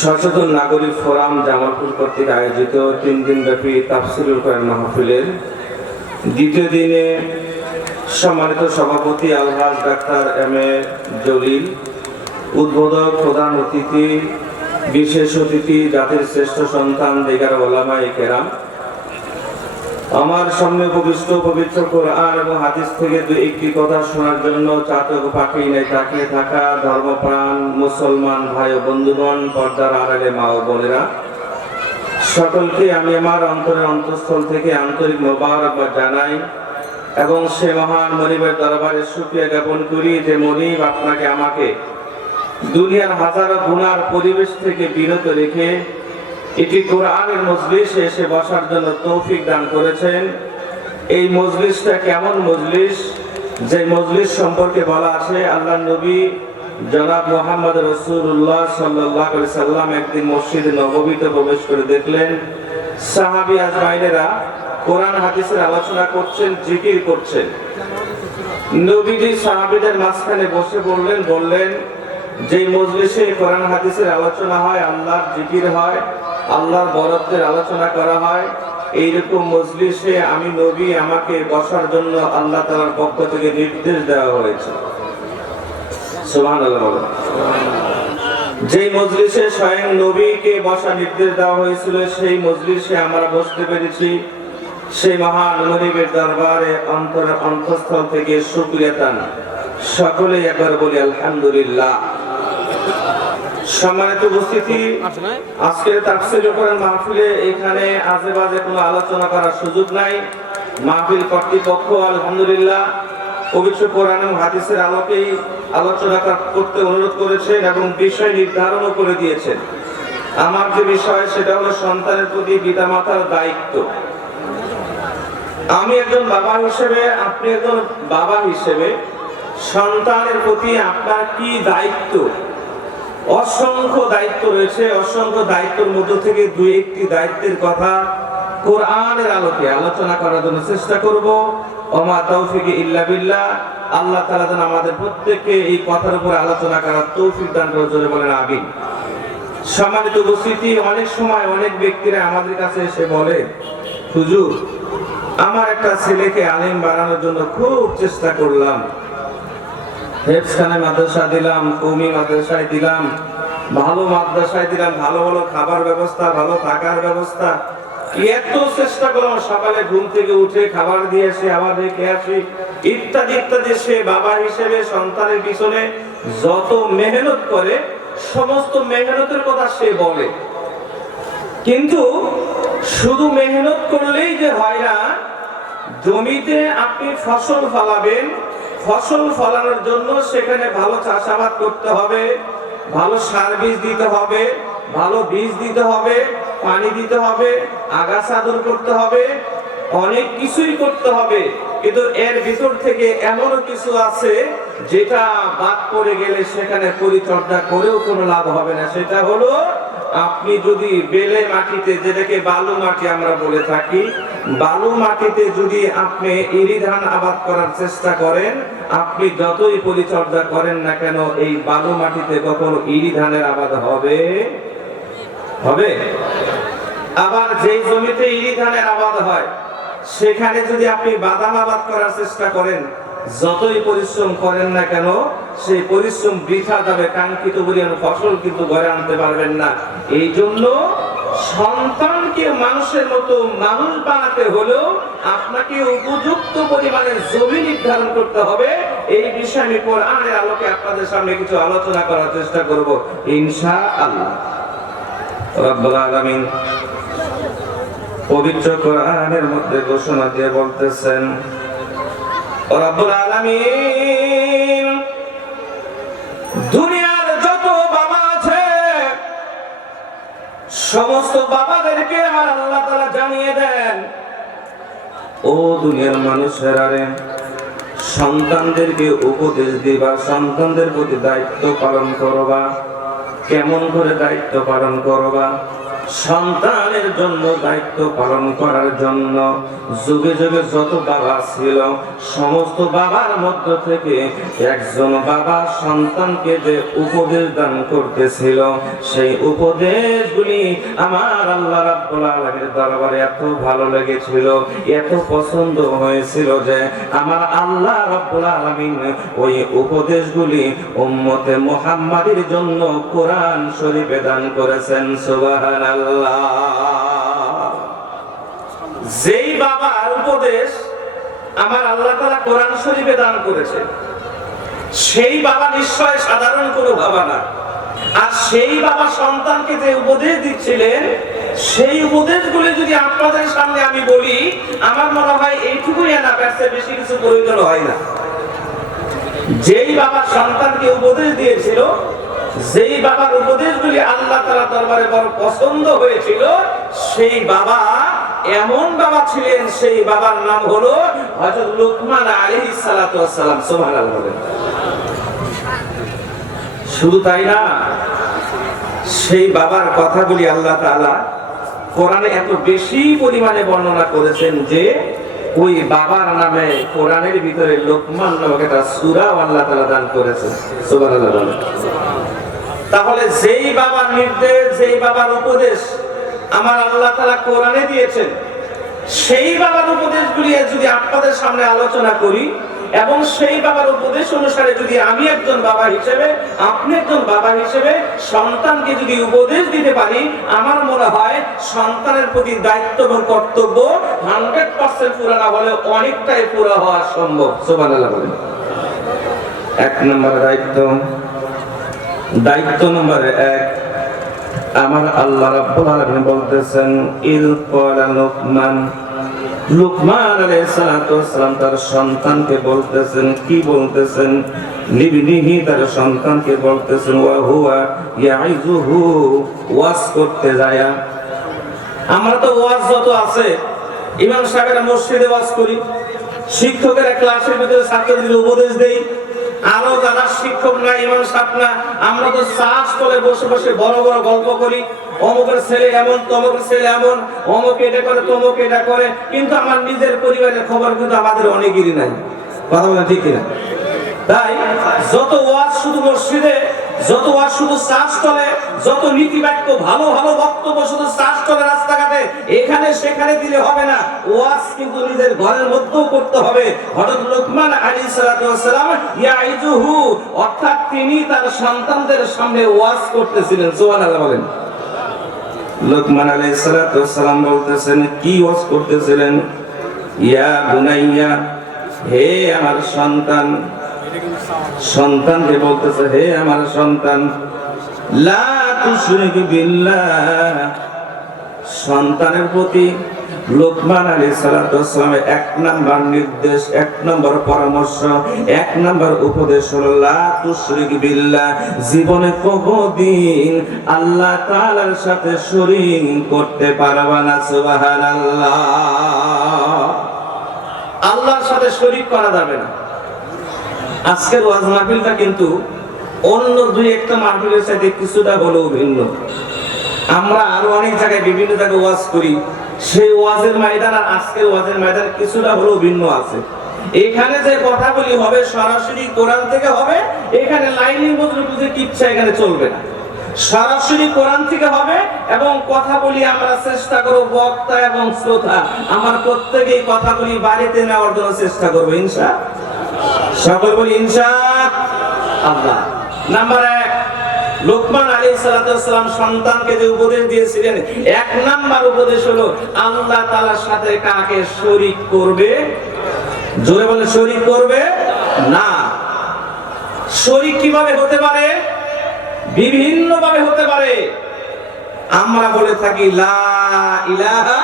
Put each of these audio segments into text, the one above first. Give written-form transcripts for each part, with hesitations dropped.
সচেতন নাগরিক ফোরাম জামালপুর কর্তৃক আয়োজিত 3 দিনব্যাপী তাফসীরুল কোরআন মাহফিলের দ্বিতীয় দিনে সম্মানিত সভাপতি আলহাজ ডাক্তার এম.এ. জলিল, উদ্বোধক প্রধান অতিথি, বিশেষ অতিথি, জাতির শ্রেষ্ঠ সন্তান দিগার ওলামায়ে কেরাম, আমার সামনে উপবিষ্ট পবিত্র কোরআন এবং হাদিস থেকে একটি কথা শোনার জন্য চাতক পাখি নেই তাকিয়ে থাকা ধর্মপ্রাণ মুসলমান ভাই ও বন্ধুগণ, পর্দার আড়ালে মা ও বোনেরা, সকলকে আমি আমার অন্তরের অন্তঃস্থল থেকে আন্তরিক মোবারকবাদ জানাই এবং সে মহান মনিবের দরবারে শুকরিয়া জ্ঞাপন করি যে মনিব আপনাকে আমাকে দুনিয়ার হাজারো গুনার পরিবেশ থেকে বিরত রেখে এটি কোরআনের মজলিসে এসে বসার জন্য তৌফিক দান করেছেন। এই মজলিসটা কেমন মজলিস, যে মজলিস সম্পর্কে বলা আছে আল্লাহর নবী জনাব মুহাম্মদ রাসূলুল্লাহ সাল্লাল্লাহু আলাইহি সাল্লাম একদিন মসজিদে নববীতে প্রবেশ করে দেখলেন সাহাবী আজমাইনেরা কোরআন হাদিসের আলোচনা করছেন, জিকির করছেন। নবীজি সাহাবীদের মাঝখানে বসে বললেন যে মজলিসে কোরআন হাদিসের আলোচনা হয়, আল্লাহর জিকির হয়, আল্লাহর বরত্বের আলোচনা করা হয়, এইরকম মজলিসে আমি নবী আমাকে বসার জন্য আল্লাহ তাআলার পক্ষ থেকে নির্দেশ দেওয়া হয়েছে। সুবহানাল্লাহ। যে মজলিসে স্বয়ং নবীকে বসা নির্দেশ দেওয়া হয়েছিল সেই মজলিসে আমরা বসতে পেরেছি, সেই মহান মনিবের দরবারে অন্তঃস্থল থেকে শুকরিয়া তান সকলে একবার বলি আলহামদুলিল্লাহ। সম্মানিত উপস্থিতি, আজকের তাফসীরুল কোরআন মাহফিলে এখানে আজেবাজে কোনো আলোচনা করার সুযোগ নাই। মাহফিল কর্তৃপক্ষ আলহামদুলিল্লাহ পবিত্র কোরআন এবং হাদিসের আলোকেই আলোচনা করতে অনুরোধ করেছেন এবং বিষয় নির্ধারণও করে দিয়েছেন। আমার যে বিষয় সেটা হলো সন্তানের প্রতি পিতামাতার দায়িত্ব। আমি একজন বাবা হিসেবে, আপনি একজন বাবা হিসেবে সন্তানের প্রতি আপনার কি দায়িত্ব? অসংখ্য দায়িত্ব রয়েছে। অসংখ্য দায়িত্বের মধ্যে থেকে দুই একটি দায়িত্বের কথা কোরআনের আলোকে আলোচনা করার জন্য চেষ্টা করব। ওমা তাওফিক ইল্লা বিল্লাহ। আল্লাহ তাআলা যেন আমাদের প্রত্যেককে এই কথার উপর আলোচনা করার তৌফিক দান করে, জোরে বলেন আমিন। সম্মানিত উপস্থিতি, অনেক সময় অনেক ব্যক্তিরা আমাদের কাছে এসে বলে, হুজুর আমার একটা ছেলেকে আলেম বানানোর জন্য খুব চেষ্টা করলাম, হেফজখানা মাদ্রাসা দিলাম, কওমি মাদ্রাসায় দিলাম, ভালো মাদ্রাসায় দিলাম, ভালো ভালো খাবার ব্যবস্থা, ভালো থাকার ব্যবস্থা, এত চেষ্টা করলাম, সকালে ঘুম থেকে উঠে খাবার দিয়ে আসি, আবার রেখে আসি, ইত্যাদি ইত্যাদি। সে বাবা হিসেবে সন্তানের পিছনে যত মেহনত করে সমস্ত মেহনতের কথা সে বলে, কিন্তু শুধু মেহনত করলেই যে হয় না। জমিতে আপনি ফসল ফলাবেন, ফসল ফলানোর জন্য সেখানে ভালো চাষাবাদ করতে হবে, ভালো সার বীজ দিতে হবে, ভালো বীজ দিতে হবে, পানি দিতে হবে, আগাছা আদর করতে হবে, অনেক কিছুই করতে হবে। কিন্তু এর ভিতর থেকে এমনও কিছু আছে যেটা বাদ পড়ে গেলে সেখানে পরিচর্যা করেও কোনো লাভ হবে না। সেটা হলো আপনি যদি বেলে মাটিতে, যেটাকে বালু মাটি আমরা বলে থাকি, বালু মাটিতে যদি আপনি ইরি ধান আবাদ করার চেষ্টা করেন, আপনি যতই পরিচর্যা করেন না কেন এই বালু মাটিতে কখনো ইরি ধানের আবাদ হবে? আবার যেই জমিতে ইরি ধানের আবাদ হয় সেখানে যদি আপনি বাদাম আবাদ করার চেষ্টা করেন, যতই পরিশ্রম করেন না কেন সেই পরিশ্রম বৃথা যাবে, কাঙ্ক্ষিত পরিমাণ ফসল কিন্তু ঘরে আনতে পারবেন না। এই জন্য সন্তানকে মানুষের মতো মানুষ বানাতে হলেও আপনাকে উপযুক্ত পরিমাণের জমি নির্ধারণ করতে হবে। এই বিষয়ে আমি কোরআনের আলোকে আপনাদের সামনে কিছু আলোচনা করার চেষ্টা করব ইনশাআল্লাহ। রব্বুল আলামিন পবিত্র কোরআনের মধ্যে ঘোষণা দিয়ে বলতেছেন, রব্বুল আলামিন দুনিয়ার যত বাবা আছে সমস্ত বাবাদেরকে আমার আল্লাহ তাআলা জানিয়ে দেন, ও দুনিয়ার মানুষেরা রে, সন্তানদেরকে উপদেশ দিবা, সন্তানদের প্রতি দায়িত্ব পালন করবা। কেমন করে দায়িত্ব পালন করবা? সন্তানের জন্য দায়িত্ব পালন করার জন্য যুগে যুগে যত বাবা ছিল, সমস্ত বাবার মধ্য থেকে একজন বাবা সন্তানকে যে উপদেশ দান করতেছিল, সেই উপদেশগুলি আমার আল্লাহ রাব্বুল আলামিনের দরবারে এত ভালো লেগেছিল, এত পছন্দ হয়েছিল যে আমার আল্লাহ রাব্বুল আলামিন ওই উপদেশগুলি উম্মতে মুহাম্মাদের জন্য কোরআন শরীফে দান করেছেন। সুবহানাল্লাহ। যেই বাবার উপদেশ আমার আল্লাহ তাআলা কোরআন শরীফে দান করেছে, সেই বাবা নিশ্চয় সাধারণ কোনো বাবা না। আর সেই বাবা সন্তানকে যে উপদেশ দিচ্ছিলেন, সেই উপদেশগুলি যদি আপনাদের সামনে আমি বলি, আমার মনে হয় এইটুকুই না, বেশি কিছু প্রয়োজন হয় না। যেই বাবা সন্তানকে উপদেশ দিয়েছিল, যেই বাবার উপদেশগুলি আল্লাহ তাআলার দরবারে বড় পছন্দ হয়েছিল, সেই বাবা এমন বাবা ছিলেন, সেই বাবার নাম হলো হযরত লুকমান আলাইহিস সালাতু ওয়াস সালাম। সুবহানাল্লাহ। শুধু তাই না, সেই বাবার কথাগুলি আল্লাহ তাআলা কোরআনে এত বেশি পরিমাণে বর্ণনা করেছেন যে ওই বাবার নামে কোরআনের ভিতরে লোকমান নামক একটা সূরা আল্লাহ তাআলা দান করেছেন। সুবহানাল্লাহ। তাহলে যেই বাবার নির্দেশ, যেই বাবার উপদেশ আমার আল্লাহ তাআলা কোরআনে দিয়েছেন, সেই বাবার উপদেশগুলি যদি আপনাদের সামনে আলোচনা করি এবং সেই বাবার উপদেশ অনুসারে যদি আমি একজন বাবা হিসেবে, আপনি একজন বাবা হিসেবে সন্তানকে যদি উপদেশ দিতে পারি, আমার মনে হয় সন্তানের প্রতি দায়িত্ব এবং কর্তব্য 100% পুরা না হলেও অনেকটাই পুরা হওয়া সম্ভব। সুবহানাল্লাহ বলেন। এক নম্বর দায়িত্ব নম্বর 1, আমার আল্লাহ রাব্বুল আলামিন বলতেছেন, ইল ক্বালা লুকমান আলাইহিস সালাতু ওয়াস সালাম তার সন্তানকে বলতেছেন, কি বলতেছেন? লিবনিহি, তার সন্তানকে বলতেছেন, ওয়া হুয়া ইয়াইযুহু, ওয়াজ করতে যায়। আমরা তো ওয়াজ যত আছে, ইমাম সাহেবেরা মসজিদে ওয়াজ করি, শিক্ষকেরা ক্লাসের ভিতরে ছাত্রদের উপদেশ দেই, আরো যারা শিক্ষক না, ইমাম সাহেব না, আমরা তো শ্বাস করে বসে বসে বড় বড় গল্প করি, অমুকের ছেলে এমন, তমুকের ছেলে এমন, অমুক এটা করে, তমুক এটা করে, কিন্তু আমার নিজের পরিবারের খবর কিন্তু আমাদের অনেকেরই নাই। কথা বলেন ঠিক কিনা? তাই যত ওয়াজ শুধু মসজিদে, যত ওয়াজ শুধু শ্বাস চলে, যত নীতি বাক্য ভালো ভালো বক্তব্য শুধু শ্বাস চলে রাস্তাঘাটে, এখানে সেখানে দিলে হবে না, ওয়াজ কিন্তু নিজের ঘরের মধ্যেও করতে হবে। হযরত লুকমান আলাইহিস সালাতু ওয়াস সালাম ইয়াইযুহু, অর্থাৎ তিনি তার সন্তানদের সামনে ওয়াজ করতেছিলেন। সুবহানাল্লাহ বলেন। লুকমান আলাইহিস সালাতু ওয়াস সালাম বলতেছেন, কি ওয়াজ করতেছিলেন? ইয়া বুনাইয়া, হে আমার সন্তান। সন্তানকে বলতেছে, হে আমার সন্তান, লা তুশরিক বিল্লাহ। সন্তানের প্রতি লুকমান আলাইহিস সালাতু ওয়াস সালামের 1 নাম্বার নির্দেশ, 1 নাম্বার পরামর্শ, 1 নাম্বার উপদেশ হলো লা তুশরিক বিল্লাহ। জীবনে কোনদিন আল্লাহ তাআলার সাথে শরীক করতে পারবা না। সুবহানাল্লাহ। আল্লাহর সাথে শরীক করা যাবে না। আজকের ওয়াজ মাহফিলটা কিন্তু অন্য 2-1টা মাহফিলের সাথে কিছুটা হলেও ভিন্ন। আমরা আরো অনেক জায়গায় বিভিন্ন জায়গায় ওয়াজ করি, সেই ওয়াজের ময়দান আর আজকের ওয়াজের ময়দান কিছুটা হলেও ভিন্ন আছে। এখানে যে কথাগুলি হবে সরাসরি কোরআন থেকে হবে, এখানে লাইনি বদলে কিচ্ছা এখানে চলবে না, সরাসরি কোরআন থেকে হবে। এবং কথা বলি আমরা চেষ্টা করব, বক্তা এবং শ্রোতা আমার প্রত্যেকেই কথাগুলি বাড়িতে নেওয়ার জন্য চেষ্টা করবো, ইনশাআল্লাহ। সকল বলি ইনশাআল্লাহ। নাম্বার 1, লুকমান আলাইহিস সালাতু ওয়াস সালাম সন্তানকে যে উপদেশ দিয়েছিলেন, 1 নাম্বার উপদেশ হলো আল্লাহ তাআলার সাথে কাকে শরীক করবে? জোরে বলে, শরীক করবে না। শরীক কিভাবে হতে পারে? বিভিন্ন ভাবে হতে পারে। আমরা বলে থাকি লা ইলাহা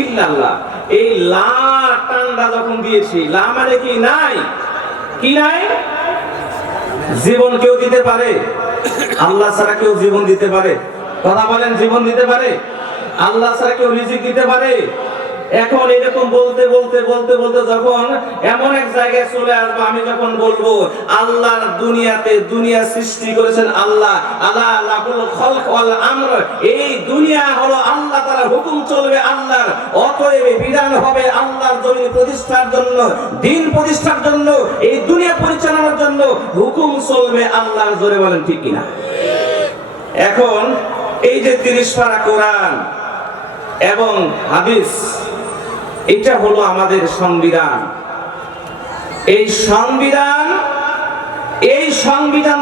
ইল্লাল্লাহ। এই লা টান্ডা যখন দিয়েছি, লা মানে কি? নাই। কি নাই? জীবন কেউ দিতে পারে? আল্লাহ ছাড়া কেউ জীবন দিতে পারে? কথা বলেন, জীবন দিতে পারে? আল্লাহ ছাড়া কেউ রিজিক দিতে পারে? এখন এরকম বলতে বলতে বলতে বলতে যখন এমন এক জায়গায় চলে আসবো, আমি যখন বলবো আল্লাহর দুনিয়াতে, দুনিয়া সৃষ্টি করেছেন আল্লাহ, আলা লাহুল খালক ওয়াল আমর, এই দুনিয়া হলো আল্লাহ তাআলার হুকুম চলবে আল্লাহর, অতএব বিধান হবে আল্লাহর জমিন প্রতিষ্ঠার জন্য, দিন প্রতিষ্ঠার জন্য, এই দুনিয়া পরিচালনার জন্য হুকুম চলবে আল্লাহর। জোরে বলেন ঠিক কিনা? এখন এই যে 30 পারা কোরআন এবং হাদিস, এটা হলো আমাদের সংবিধান। এই সংবিধান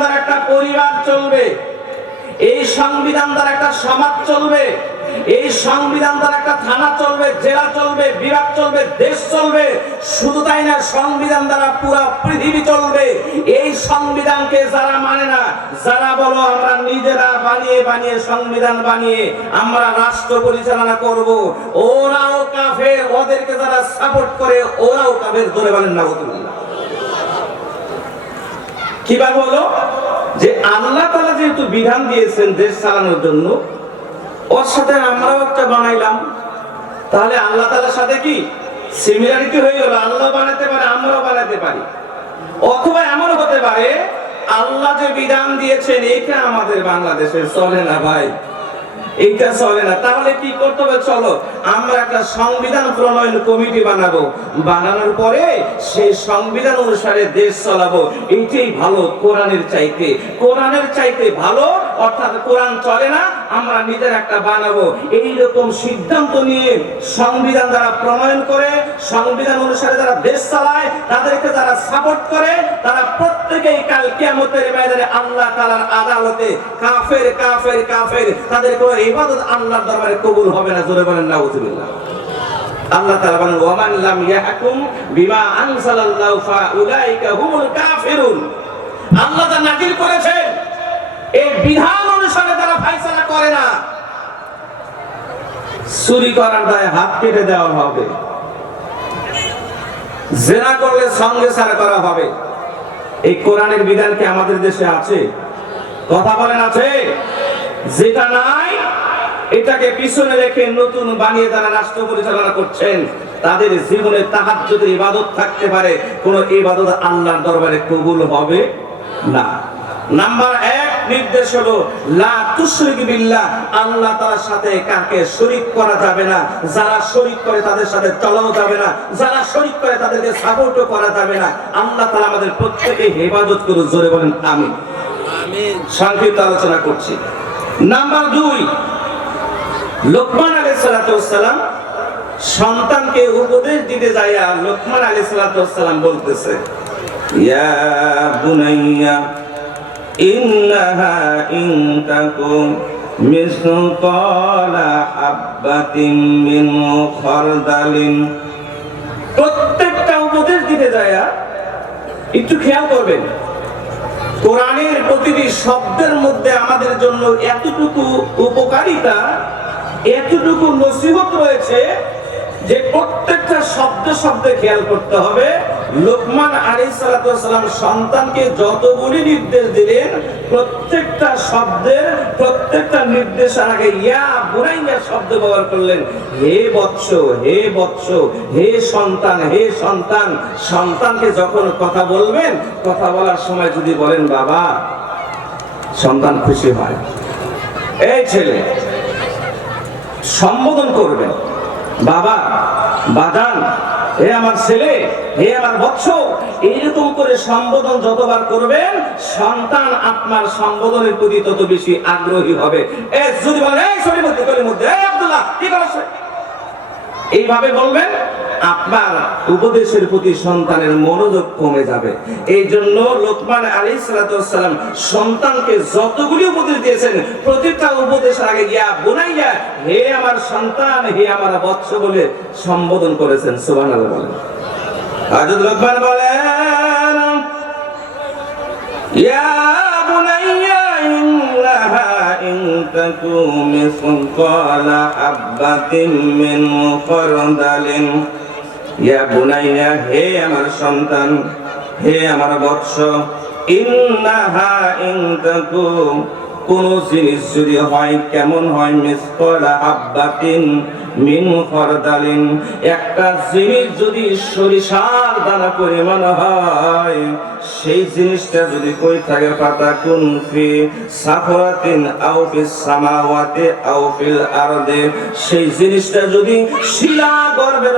দ্বারা একটা পরিবার চলবে, এই সংবিধান দ্বারা একটা সমাজ চলবে, এই সংবিধান দ্বারা একটা থানা চলবে, জেলা চলবে, বিভাগ চলবে, দেশ চলবে। শুধু তাই না, সংবিধান দ্বারা পুরো পৃথিবী চলবে। এই সংবিধানকে যারা মানে না, যারা বলো আমরা নিজেরা বানিয়ে বানিয়ে সংবিধান বানিয়ে আমরা রাষ্ট্র পরিচালনা করব, ওরাও কাফের। ওদেরকে যারা সাপোর্ট করে ওরাও কাফের। ধরে বলেন না? কিভাবে হলো? যে আল্লাহ তাআলা যেহেতু বিধান দিয়েছেন দেশ চালানোর জন্য, ওর সাথে আমরাও একটা বানাইলাম, তাহলে আল্লাহ তাআলার সাথে কি সিমিলারিটি হয়ে গেল? আল্লাহ বানাতে পারে, আমরাও বানাতে পারি। অথবা এমনও হতে পারে আল্লাহ যে বিধান দিয়েছেন এটা আমাদের বাংলাদেশে চলে না ভাই, এইটা চলে না। তাহলে কি করতে হবে? চলো আমরা একটা সংবিধান প্রণয়ন কমিটি বানাবো, বানানোর পরে সেই সংবিধান অনুসারে দেশ চালাবো। এইটাই ভালো কোরআনের চাইতে, কোরআনের চাইতে ভালো। অর্থাৎ কোরআন চলে না, আমরা নিজের একটা বানাবো। এইরকম সিদ্ধান্ত নিয়ে সংবিধান দ্বারা প্রণয়ন করে সংবিধান অনুসারে যারা দেশ চালায়, তাদেরকে যারা সাপোর্ট করে, তারা প্রত্যেকেই কাল কিয়ামতের ময়দানে আল্লাহ তাআলার আদালতে কাফের কাফের কাফের। তাদের কোনো ইবাদত আল্লাহর দরবারে কবুল হবে না। জোরে বলেন নাউযুবিল্লাহ। আল্লাহ তাআলা বলেন ওয়ামান লাম ইয়াহকুম বিমা আনজালাল্লাহু ফাউলাইকা হুমুল কাফিরুন। আল্লাহ যা নাযিল করেছেন এই বিধান অনুসারে যারা ফয়সালা করে না, চুরি করার দায়ে হাত কেটে দেওয়া হবে, জিনা করলে সঙ্গে সারা করা হবে। এই কোরআনের বিধান কি আমাদের দেশে আছে? কথা বলেন আছে? যেটা নাই এটাকে পিছনে রেখে নতুন বানিয়ে যারা রাষ্ট্র পরিচালনা করছেন, তাদের জীবনে তাহাজ্জুদের ইবাদত থাকতে পারে, কোন ইবাদত আল্লাহর দরবারে কবুল হবে না। নাম্বার 1 নির্দেশ হলো লা তুশরিক বিল্লাহ, আল্লাহ তাআলার সাথে কাকে শরীক করা যাবে না। যারা শরীক করে তাদের সাথে চলাও যাবে না, যারা শরীক করে তাদেরকে সাপোর্টও করা যাবে না। আল্লাহ তাআলা আমাদের প্রত্যেককে হেফাজত করুন। জোরে বলেন আমিন। আমিন। সংক্ষিপ্ত আলোচনা করছি। নাম্বার 2, লোকমান আলাইহিস সালাম সন্তানকে উপদেশ দিতে যায়। লোকমান আলাইহিস সালাম বলতেছে, ইয়া বুনাইয়া ইন্নাহা ইন তাকুম মিসকালা হাববাতিন মিন খারদালিন। প্রত্যেকটা উপদেশ দিতে যায় একটু খেয়াল করবেন, কোরআনের প্রতিটি শব্দের মধ্যে আমাদের জন্য এতটুকু উপকারিতা, এতটুকু নসিহত রয়েছে যে প্রত্যেকটা শব্দে শব্দে খেয়াল করতে হবে। লোকমান আলাইহিস সালাম সন্তানকে যতগুলি নির্দেশ দিলেন, প্রত্যেকটা শব্দের প্রত্যেকটা নির্দেশের আগে ইয়া বুনাইয়া শব্দ ব্যবহার করলেন। হে বৎস, হে বৎস, হে সন্তান, হে সন্তান। সন্তানকে যখন কথা বলবেন, কথা বলার সময় যদি বলেন বাবা, সন্তান খুশি হয়। এই ছেলে সম্বোধন করবেন, বাবা, বাজান, হে আমার ছেলে, হে আমার বৎস। এইরকম করে সম্বোধন যতবার করবেন, সন্তান আপনার সম্বোধনের প্রতি তত বেশি আগ্রহী হবে। যদি বলেন এই শরীর মধ্যে গলির মধ্যে, এই আব্দুল্লাহ কি করছ, এইভাবে বলবেন, আপনার উপদেশের প্রতি সন্তানের মনোযোগ কমে যাবে। এই জন্য লোকমান আলাইহিস সালাম সন্তানকে যতগুলি উপদেশ দিয়েছেন, প্রতিটা উপদেশের আগে ইয়া বুনাইয়া, হে আমার সন্তান, হে আমার বৎস বলে সম্বোধন করেছেন। সুবহানাল্লাহ বলেন। হযরত লোকমান বলেন, ইয়া বুনাইয়া ইন্নাহা ইন তাকু মিসকালা হাববাতিন মিন খারদালিন। ইয়া বুনাইয়া, হে আমার সন্তান, হে আমার বৎস, ইন্নাহা ইন তাকু, কোন জিনিস যদি হয় কেমন হয়, মিসকালা হাব্বাতিন মিন খারদালিন, একটা জিনিস যদি সরিষার দানা পরিমাণ হয়, সেই জিনিসটা যদি কই থাকে, ফাতাকুন ফি সাফরাতিন আও ফিস সামাওয়াতি আও ফিল আরদে, সেই জিনিসটা যদি শিলা গর্ভে